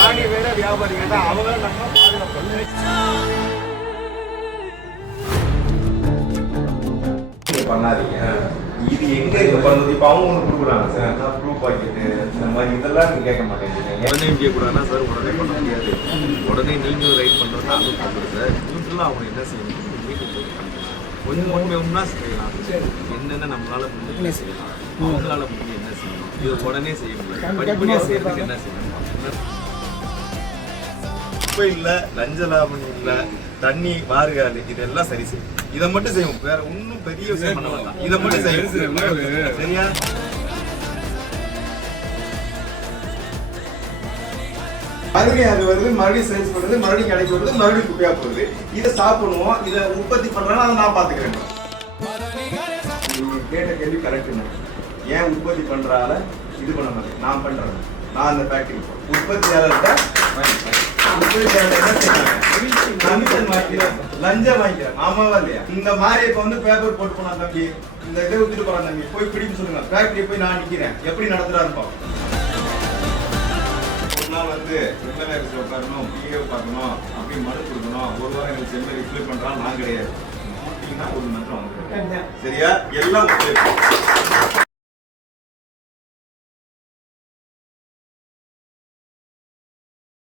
ஆணி வேற வியாபாரிகள் தான் அவங்க நம்ம பண்ணாதீங்க. இது எங்க பண்ணுறது இப்போ அவங்க ஒன்று கொடுக்குறாங்க சார், ப்ரூஃப் பாக்கெட்டு இந்த மாதிரி இதெல்லாம் நீங்கள் கேட்க மாட்டேங்கிறீங்க. உடனே செய்யக்கூடாதுன்னா சார் உடனே பண்ண முடியாது. உடனே நீங்களும் ரைட் பண்ணுறதுனா அதுவும் பண்ணுறது சார். யூஸ்வலாக அவங்க என்ன செய்யணும், கொஞ்சம் ஒன்றா செய்யலாம். என்னென்ன நம்மளால முடிஞ்சு செய்யலாம், அவங்களால முடிஞ்சு என்ன செய்யணும், இது உடனே செய்ய முடியாது. படிப்படியாக செய்யறதுக்கு என்ன செய்யணும். இப்போ இல்லை, லஞ்ச லாபம் இல்லை, தண்ணி வாருகால், இதெல்லாம் சரி செய்யும். இதை மட்டும் செய்வோம், வேற ஒன்றும் பெரிய விஷயம் பண்ண வேண்டாம். இதை மட்டும் செய்யும் சரியா. மறுபடியும் அது வருது, மறுபடியும் சைஸ் பண்ணுறது, மறுபடியும் கடைக்கு வருது, மறுபடியும் குப்பையாக போகுது. இதை சாப்பிடுவோம், இதை உற்பத்தி பண்ணுறேன்னா அதை நான் பார்த்துக்கிறேன். நீங்கள் கேட்ட கேள்வி கரெக்டுங்க. ஏன் உற்பத்தி பண்ணுறால இது பண்ண மாட்டேன், நான் பண்ணுறேன். நான் அந்த ஃபேக்ட்ரி உற்பத்தியாளர்கிட்ட லஞ்சம் வாங்கிக்கிறேன். ஆமாவா இல்லையா? இந்த மாதிரி இப்ப வந்து பேப்பர் போட்டு போனா தம்பி, இந்த இதை விட்டுட்டு போறான் தம்பி, போய் பிடின்னு சொல்லுங்க. ஃபேக்டரி போய் நான் நிக்கிறேன், எப்படி நடத்துறாருப்பா. ஒரு நாள் வந்து வெள்ளவேகத்தில் உட்காரணும், பிஏ பார்க்கணும், அப்படி மனு கொடுக்கணும், ஒரு வாரம் எங்களுக்கு செம்மறி ரிப்ளை பண்றான். நான் கிடையாது, ஒரு மன்றம் வந்துடும் சரியா. எல்லாம்